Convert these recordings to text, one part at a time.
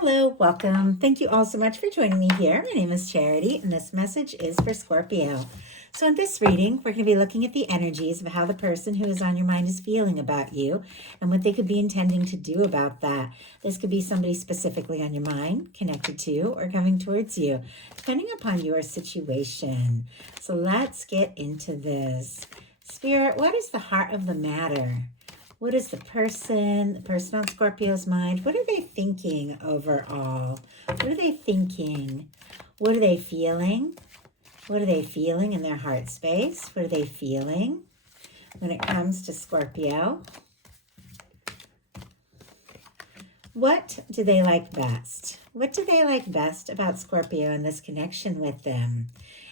Hello, welcome. Thank you all so much for joining me here. My name is Charity, and this message is for Scorpio. So in this reading, we're going to be looking at the energies of how the person who is on your mind is feeling about you and what they could be intending to do about that. This could be somebody specifically on your mind, connected to, or coming towards you, depending upon your situation. So let's get into this. Spirit, what is the heart of the matter? What is the person on Scorpio's mind? What are they thinking overall? What are they thinking? What are they feeling? What are they feeling in their heart space? What are they feeling when it comes to Scorpio? What do they like best? What do they like best about Scorpio and this connection with them?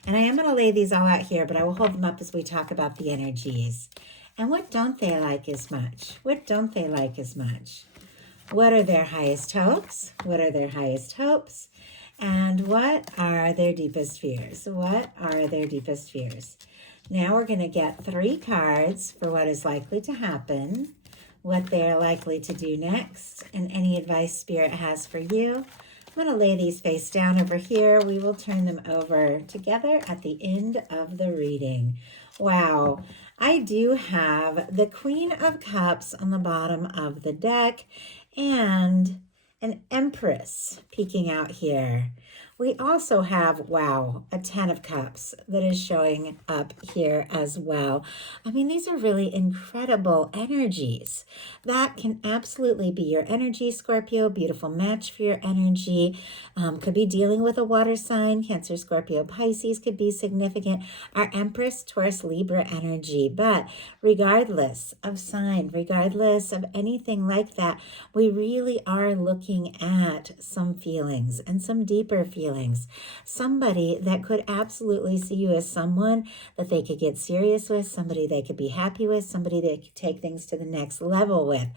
And I am going to lay these all out here, but I will hold them up as we talk about the energies. And what don't they like as much? What don't they like as much? What are their highest hopes? What are their highest hopes? And what are their deepest fears? What are their deepest fears? Now we're going to get 3 cards for what is likely to happen, what they're likely to do next, and any advice Spirit has for you. I'm going to lay these face down over here. We will turn them over together at the end of the reading. Wow. I do have the Queen of Cups on the bottom of the deck and an Empress peeking out here. We also have, wow, a 10 of Cups that is showing up here as well. I mean, these are really incredible energies. That can absolutely be your energy, Scorpio. Beautiful match for your energy. Could be dealing with a water sign. Cancer, Scorpio, Pisces could be significant. Our Empress, Taurus, Libra energy. But regardless of sign, regardless of anything like that, we really are looking at some feelings and some deeper feelings. Somebody that could absolutely see you as someone that they could get serious with, somebody they could be happy with, somebody they could take things to the next level with.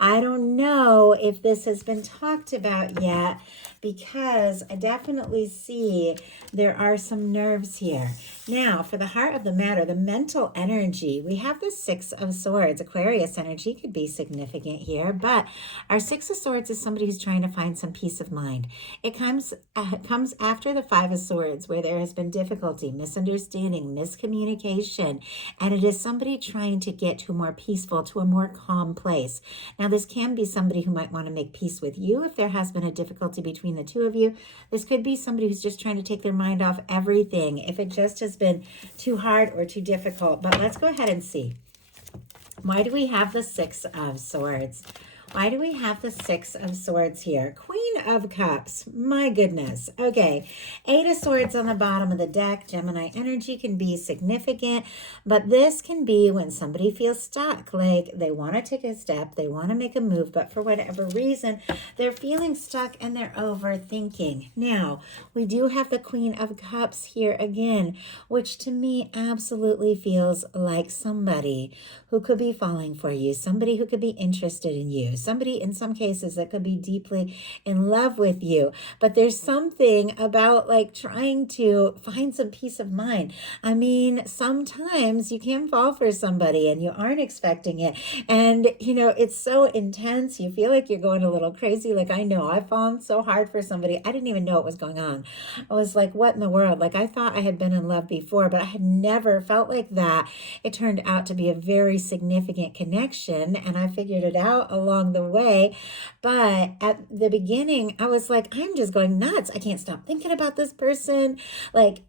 I don't know if this has been talked about yet, because I definitely see there are some nerves here. Now, for the heart of the matter, the mental energy, we have the 6 of Swords. Aquarius energy could be significant here, but our 6 of Swords is somebody who's trying to find some peace of mind. It comes after the 5 of Swords, where there has been difficulty, misunderstanding, miscommunication, and it is somebody trying to get to a more peaceful, to a more calm place. Now, this can be somebody who might want to make peace with you if there has been a difficulty between the two of you. This could be somebody who's just trying to take their mind off everything if it just has been too hard or too difficult. But let's go ahead and see. Why do we have the 6 of Swords? Why do we have the 6 of Swords here? Queen of Cups. My goodness. Okay. 8 of Swords on the bottom of the deck. Gemini energy can be significant, but this can be when somebody feels stuck, like they want to take a step, they want to make a move, but for whatever reason, they're feeling stuck and they're overthinking. Now, we do have the Queen of Cups here again, which to me absolutely feels like somebody who could be falling for you, somebody who could be interested in you, somebody in some cases that could be deeply in love with you. But there's something about like trying to find some peace of mind. I mean, sometimes you can fall for somebody and you aren't expecting it. And, you know, it's so intense. You feel like you're going a little crazy. Like, I know I've fallen so hard for somebody. I didn't even know what was going on. I was like, what in the world? Like, I thought I had been in love before, but I had never felt like that. It turned out to be a very significant connection, and I figured it out along the way. But at the beginning, I was like, I'm just going nuts. I can't stop thinking about this person. Like,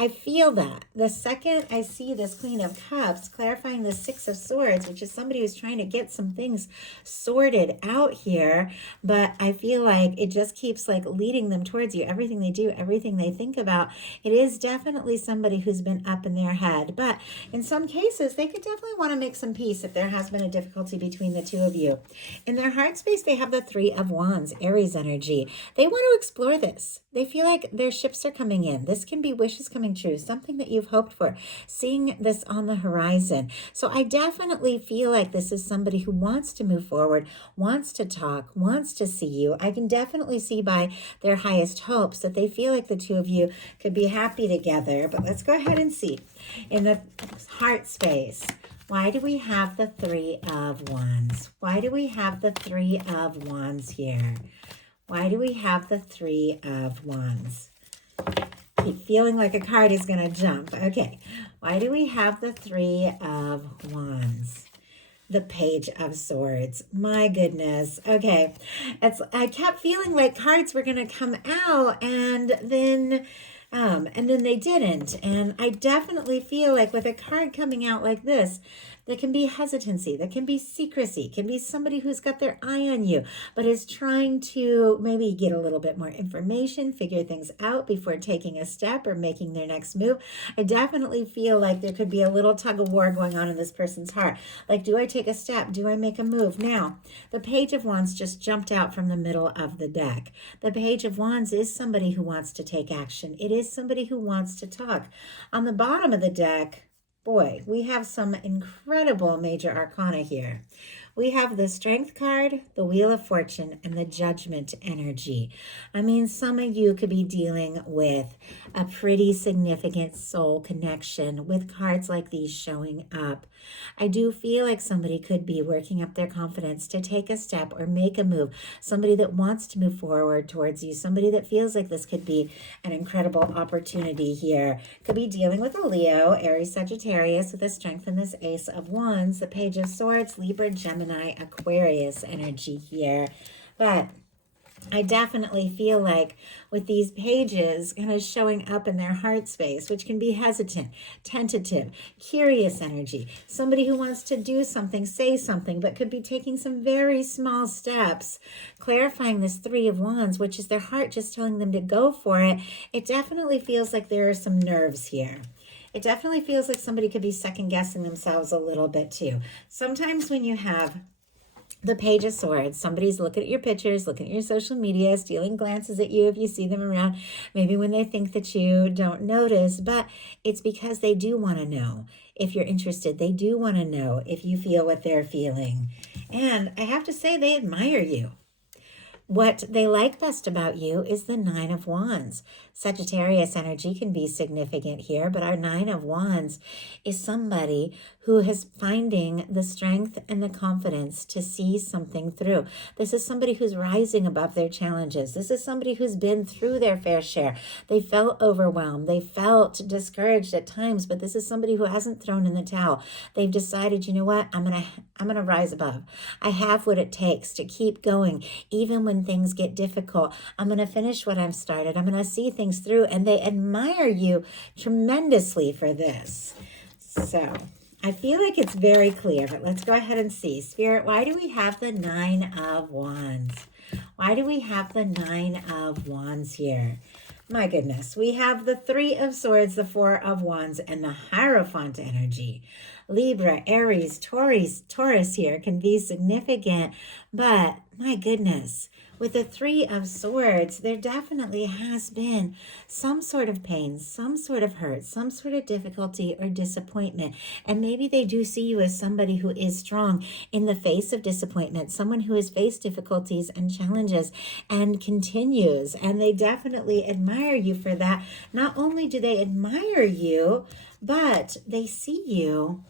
I feel that. The second I see this Queen of Cups clarifying the 6 of Swords, which is somebody who's trying to get some things sorted out here, but I feel like it just keeps like leading them towards you. Everything they do, everything they think about, it is definitely somebody who's been up in their head. But in some cases, they could definitely want to make some peace if there has been a difficulty between the two of you. In their heart space, they have the 3 of Wands, Aries energy. They want to explore this. They feel like their ships are coming in. This can be wishes coming true, something that you've hoped for, seeing this on the horizon. So I definitely feel like this is somebody who wants to move forward, wants to talk, wants to see you. I can definitely see by their highest hopes that they feel like the two of you could be happy together. But let's go ahead and see. In the heart space, why do we have the 3 of Wands? Why do we have the 3 of Wands here? Why do we have the Three of Wands? Keep feeling like a card is going to jump. Okay. Why do we have the Three of Wands? The Page of Swords. My goodness. Okay. I kept feeling like cards were going to come out and then they didn't. And I definitely feel like with a card coming out like this, there can be hesitancy, there can be secrecy, can be somebody who's got their eye on you, but is trying to maybe get a little bit more information, figure things out before taking a step or making their next move. I definitely feel like there could be a little tug of war going on in this person's heart. Like, do I take a step? Do I make a move? Now, the Page of Wands just jumped out from the middle of the deck. The Page of Wands is somebody who wants to take action. It is somebody who wants to talk. On the bottom of the deck, boy, we have some incredible major arcana here. We have the Strength card, the Wheel of Fortune, and the Judgment energy. I mean, some of you could be dealing with a pretty significant soul connection with cards like these showing up. I do feel like somebody could be working up their confidence to take a step or make a move. Somebody that wants to move forward towards you. Somebody that feels like this could be an incredible opportunity here. Could be dealing with a Leo, Aries, Sagittarius with the Strength and this Ace of Wands, the Page of Swords, Libra, Gemini, Aquarius energy here. But I definitely feel like with these pages kind of showing up in their heart space, which can be hesitant, tentative, curious energy, somebody who wants to do something, say something, but could be taking some very small steps, clarifying this Three of Wands, which is their heart just telling them to go for it. It definitely feels like there are some nerves here. It definitely feels like somebody could be second guessing themselves a little bit too. Sometimes when you have the Page of Swords, somebody's looking at your pictures, looking at your social media, stealing glances at you if you see them around, maybe when they think that you don't notice, but it's because they do want to know if you're interested. They do want to know if you feel what they're feeling. And I have to say, they admire you. What they like best about you is the Nine of Wands. Sagittarius energy can be significant here, but our Nine of Wands is somebody who is finding the strength and the confidence to see something through. This is somebody who's rising above their challenges. This is somebody who's been through their fair share. They felt overwhelmed. They felt discouraged at times, but this is somebody who hasn't thrown in the towel. They've decided, you know what, I'm gonna rise above. I have what it takes to keep going, even when things get difficult. I'm gonna finish what I've started. I'm gonna see things through, and they admire you tremendously for this. So I feel like it's very clear, but let's go ahead and see. Spirit, why do we have the Nine of Wands? Why do we have the Nine of Wands here? My goodness, we have the Three of Swords, the Four of Wands, and the Hierophant energy. Libra, Aries, Taurus here can be significant, but my goodness, with the Three of Swords, there definitely has been some sort of pain, some sort of hurt, some sort of difficulty or disappointment. And maybe they do see you as somebody who is strong in the face of disappointment, someone who has faced difficulties and challenges and continues. And they definitely admire you for that. Not only do they admire you, but they see you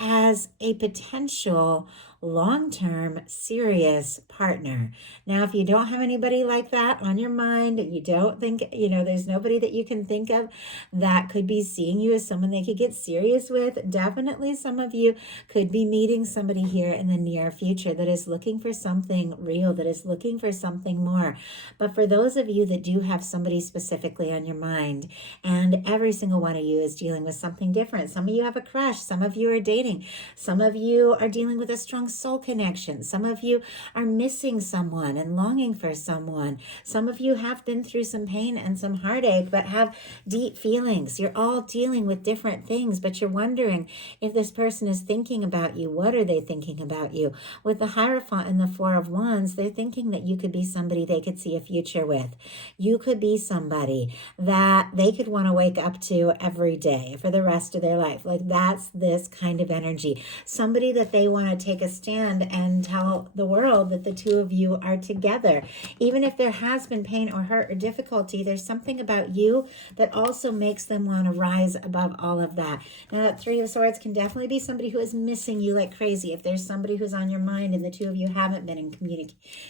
as a potential long-term serious partner. Now, if you don't have anybody like that on your mind, you don't think, there's nobody that you can think of that could be seeing you as someone they could get serious with, definitely some of you could be meeting somebody here in the near future that is looking for something real, that is looking for something more. But for those of you that do have somebody specifically on your mind, and every single one of you is dealing with something different. Some of you have a crush, some of you are dating, some of you are dealing with a strong soul connection. Some of you are missing someone and longing for someone. Some of you have been through some pain and some heartache, but have deep feelings. You're all dealing with different things, but you're wondering if this person is thinking about you. What are they thinking about you? With the Hierophant and the Four of Wands, they're thinking that you could be somebody they could see a future with. You could be somebody that they could want to wake up to every day for the rest of their life. Like, that's this kind of energy. Somebody that they want to take a stand and tell the world that the two of you are together. Even if there has been pain or hurt or difficulty, there's something about you that also makes them want to rise above all of that. Now, that Three of Swords can definitely be somebody who is missing you like crazy. If there's somebody who's on your mind and the two of you haven't been in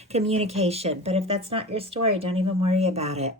communication. But if that's not your story, don't even worry about it.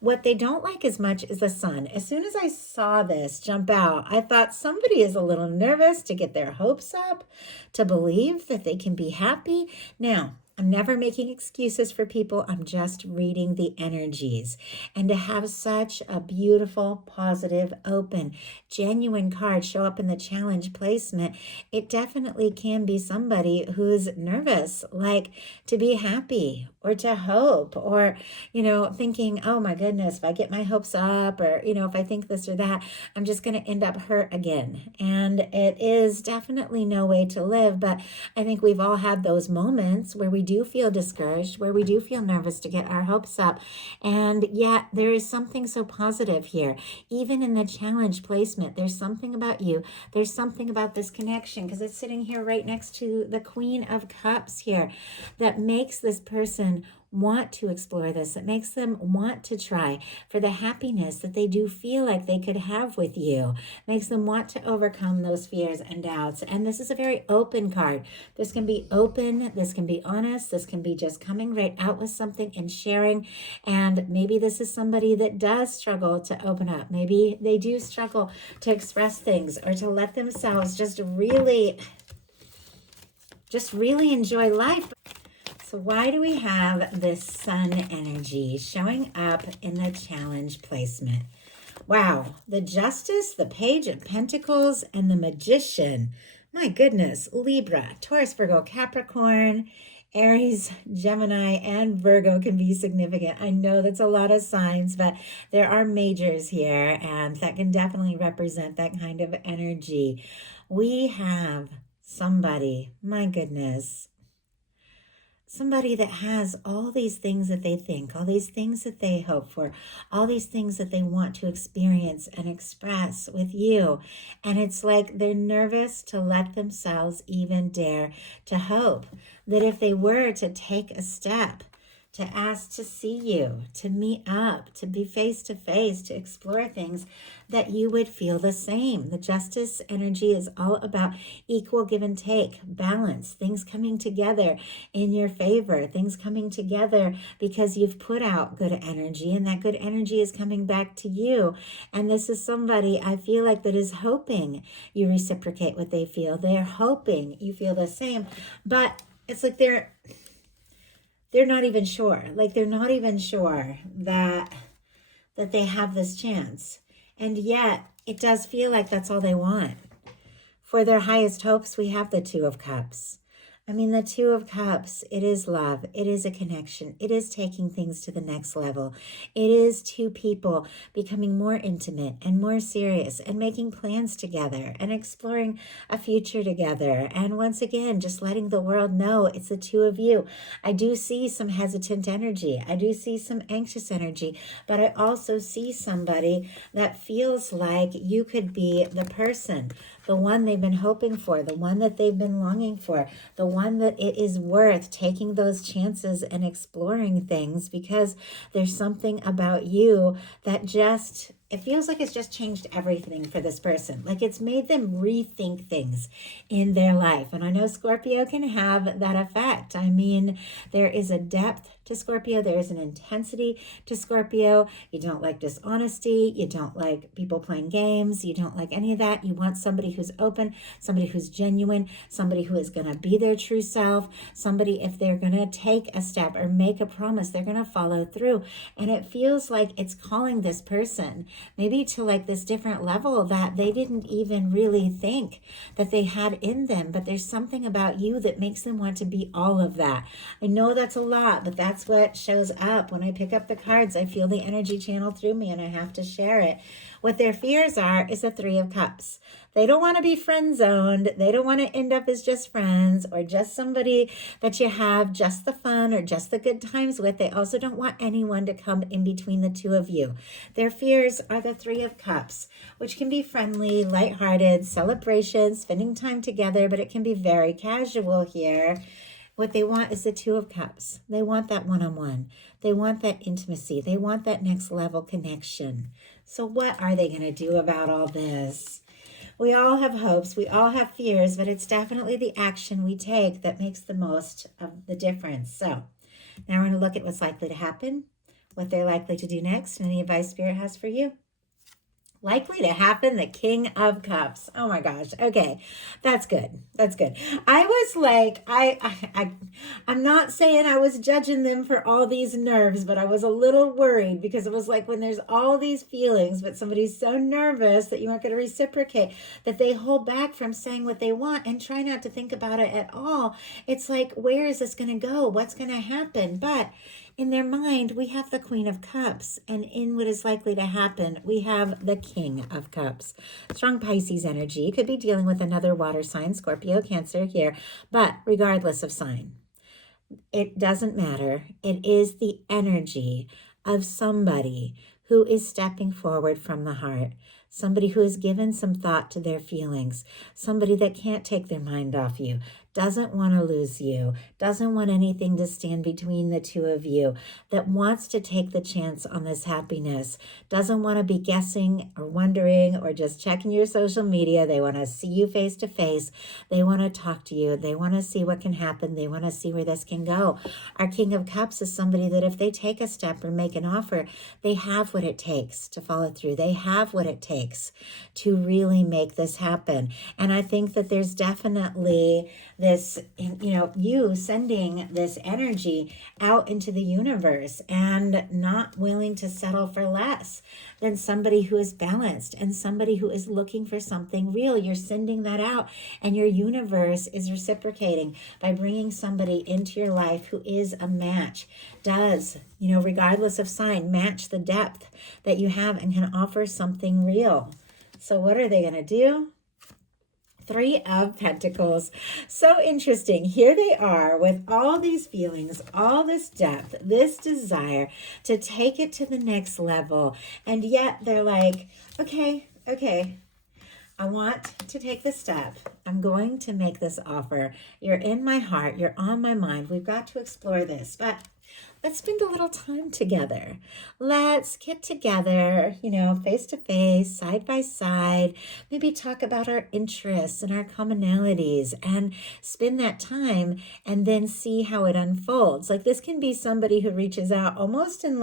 What they don't like as much is the Sun. As soon as I saw this jump out, I thought somebody is a little nervous to get their hopes up, to believe that they can be happy. Now, I'm never making excuses for people. I'm just reading the energies. And to have such a beautiful, positive, open, genuine card show up in the challenge placement, it definitely can be somebody who's nervous, like to be happy or to hope, or, thinking, oh my goodness, if I get my hopes up, or, if I think this or that, I'm just going to end up hurt again. And it is definitely no way to live. But I think we've all had those moments where we do feel discouraged, where we do feel nervous to get our hopes up. And yet there is something so positive here. Even in the challenge placement, there's something about you. There's something about this connection, because it's sitting here right next to the Queen of Cups here, that makes this person want to explore this. It makes them want to try for the happiness that they do feel like they could have with you. Makes them want to overcome those fears and doubts. And this is a very open card. This can be open. This can be honest. This can be just coming right out with something and sharing. And maybe this is somebody that does struggle to open up. Maybe they do struggle to express things or to let themselves just really enjoy life. So why do we have this Sun energy showing up in the challenge placement? Wow, the Justice, the Page of Pentacles, and the Magician. My goodness, Libra, Taurus, Virgo, Capricorn, Aries, Gemini, and Virgo can be significant. I know that's a lot of signs, but there are majors here, and that can definitely represent that kind of energy. We have somebody, my goodness, somebody that has all these things that they think, all these things that they hope for, all these things that they want to experience and express with you. And it's like they're nervous to let themselves even dare to hope that if they were to take a step, to ask to see you, to meet up, to be face to face, to explore things, that you would feel the same. The Justice energy is all about equal give and take, balance, things coming together in your favor, things coming together because you've put out good energy, and that good energy is coming back to you. And this is somebody, I feel like, that is hoping you reciprocate what they feel. They're hoping you feel the same, but it's like they're not even sure. Like they're not even sure that they have this chance. And yet it does feel like that's all they want. For their highest hopes, we have the Two of Cups. I mean, the Two of Cups, it is love. It is a connection. It is taking things to the next level. It is two people becoming more intimate and more serious and making plans together and exploring a future together. And once again, just letting the world know it's the two of you. I do see some hesitant energy. I do see some anxious energy, but I also see somebody that feels like you could be the person, the one they've been hoping for, the one that they've been longing for, the one that it is worth taking those chances and exploring things, because there's something about you that just, it feels like it's just changed everything for this person. Like it's made them rethink things in their life. And I know Scorpio can have that effect. I mean, there is a depth to Scorpio. There is an intensity to Scorpio. You don't like dishonesty. You don't like people playing games. You don't like any of that. You want somebody who's open, somebody who's genuine, somebody who is going to be their true self, somebody, if they're going to take a step or make a promise, they're going to follow through. And it feels like it's calling this person maybe to like this different level that they didn't even really think that they had in them. But there's something about you that makes them want to be all of that. I know that's a lot, but that's that's what shows up. When I pick up the cards, I feel the energy channel through me and I have to share it. What their fears are is the Three of Cups. They don't want to be friend zoned. They don't want to end up as just friends or just somebody that you have just the fun or just the good times with. They also don't want anyone to come in between the two of you. Their fears are the Three of Cups, which can be friendly, lighthearted, celebration, spending time together, but it can be very casual here. What they want is the Two of Cups. They want that one-on-one. They want that intimacy. They want that next level connection. So what are they going to do about all this? We all have hopes. We all have fears, but it's definitely the action we take that makes the most of the difference. So now we're going to look at what's likely to happen, what they're likely to do next, and any advice Spirit has for you. Likely to happen, the King of Cups. Oh my gosh. Okay. That's good. That's good. I was like, I'm not saying I was judging them for all these nerves, but I was a little worried because it was like when there's all these feelings, but somebody's so nervous that you aren't going to reciprocate, that they hold back from saying what they want and try not to think about it at all. It's like, where is this going to go? What's going to happen? But in their mind, we have the Queen of Cups, and in what is likely to happen, we have the King of Cups. Strong Pisces energy. Could be dealing with another water sign, Scorpio, Cancer here, but regardless of sign, it doesn't matter. It is the energy of somebody who is stepping forward from the heart, somebody who has given some thought to their feelings, somebody that can't take their mind off you, doesn't want to lose you, doesn't want anything to stand between the two of you, that wants to take the chance on this happiness, doesn't want to be guessing or wondering or just checking your social media. They want to see you face to face. They want to talk to you. They want to see what can happen. They want to see where this can go. Our King of Cups is somebody that if they take a step or make an offer, they have what it takes to follow through. They have what it takes to really make this happen. And I think that there's definitely this, you sending this energy out into the universe and not willing to settle for less than somebody who is balanced and somebody who is looking for something real. You're sending that out, and your universe is reciprocating by bringing somebody into your life who is a match, does, regardless of sign, match the depth that you have and can offer something real. So what are they going to do? Three of Pentacles. So interesting. Here they are with all these feelings, all this depth, this desire to take it to the next level. And yet they're like, okay, I want to take this step. I'm going to make this offer. You're in my heart. You're on my mind. We've got to explore this. But let's spend a little time together. Let's get together, face to face, side by side, maybe talk about our interests and our commonalities and spend that time and then see how it unfolds. Like this can be somebody who reaches out almost in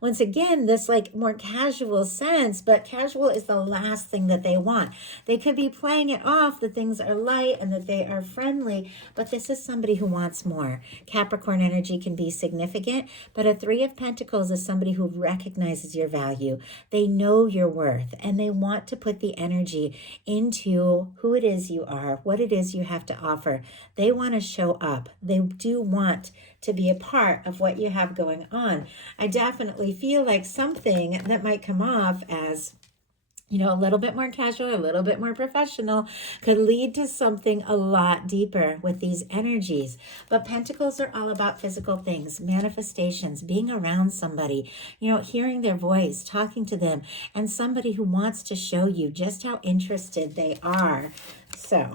once again, this more casual sense, but casual is the last thing that they want. They could be playing it off that things are light and that they are friendly, but this is somebody who wants more. Capricorn energy can be significant, but a Three of Pentacles is somebody who recognizes your value. They know your worth, and they want to put the energy into who it is you are, what it is you have to offer. They want to show up. They do want to be a part of what you have going on. I definitely feel like something that might come off as a little bit more casual, a little bit more professional, could lead to something a lot deeper with these energies. But Pentacles are all about physical things, manifestations, being around somebody, hearing their voice, talking to them, and somebody who wants to show you just how interested they are. So,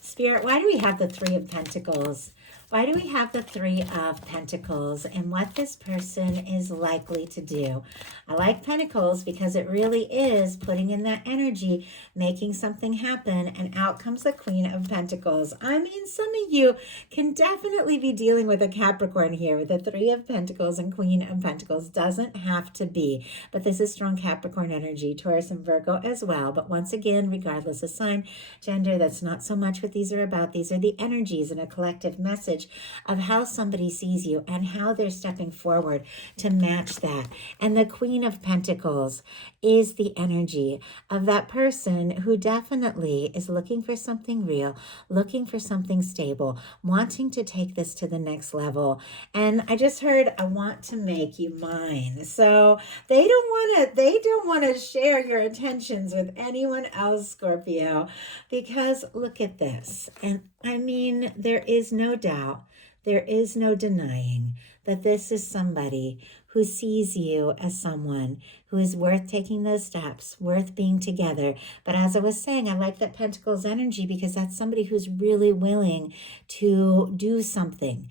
Spirit, why do we have the Three of Pentacles? Why do we have the Three of Pentacles and what this person is likely to do? I like Pentacles because it really is putting in that energy, making something happen, and out comes the Queen of Pentacles. I mean, some of you can definitely be dealing with a Capricorn here with the Three of Pentacles and Queen of Pentacles. Doesn't have to be, but this is strong Capricorn energy, Taurus and Virgo as well. But once again, regardless of sign, gender, that's not so much what these are about. These are the energies and a collective message message of how somebody sees you and how they're stepping forward to match that. And the Queen of Pentacles is the energy of that person who definitely is looking for something real, looking for something stable, wanting to take this to the next level. And I just heard, I want to make you mine. So they don't want to share your intentions with anyone else, Scorpio, because look at this. And I mean, there is no doubt, there is no denying that this is somebody who sees you as someone who is worth taking those steps, worth being together. But as I was saying, I like that Pentacles energy because that's somebody who's really willing to do something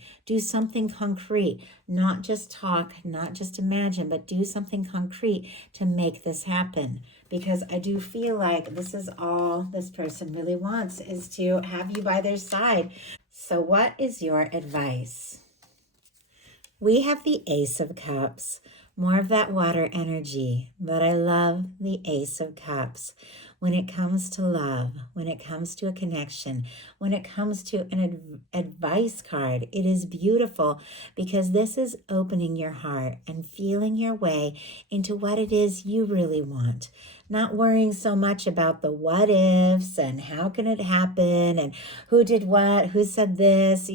concrete, not just talk, not just imagine, but do something concrete to make this happen. Because I do feel like this is all this person really wants, is to have you by their side. So what is your advice? We have the Ace of Cups, more of that water energy, but I love the Ace of Cups. When it comes to love, when it comes to a connection, when it comes to an advice card, it is beautiful because this is opening your heart and feeling your way into what it is you really want. Not worrying so much about the what ifs and how can it happen and who did what, who said this.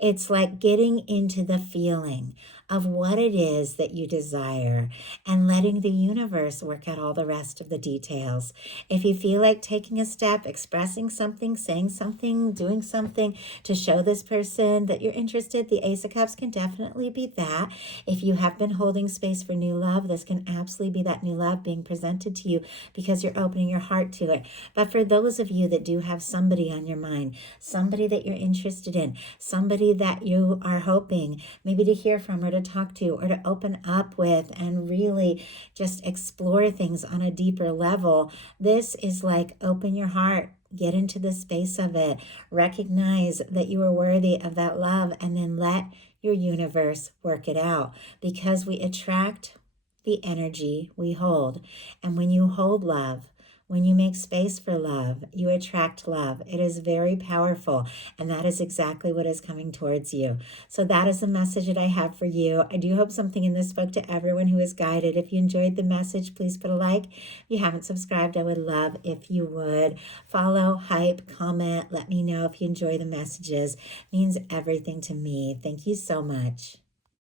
It's like getting into the feeling of what it is that you desire and letting the universe work out all the rest of the details. If you feel like taking a step, expressing something, saying something, doing something to show this person that you're interested, the Ace of Cups can definitely be that. If you have been holding space for new love, this can absolutely be that new love being presented to you because you're opening your heart to it. But for those of you that do have somebody on your mind, somebody that you're interested in, somebody that you are hoping maybe to hear from or to talk to or to open up with and really just explore things on a deeper level, this is like open your heart, get into the space of it, recognize that you are worthy of that love, and then let your universe work it out, because we attract the energy we hold. And when you hold love, when you make space for love, you attract love. It is very powerful, and that is exactly what is coming towards you. So that is the message that I have for you. I do hope something in this spoke to everyone who is guided. If you enjoyed the message, please put a like. If you haven't subscribed, I would love if you would. Follow, hype, comment, let me know if you enjoy the messages. It means everything to me. Thank you so much.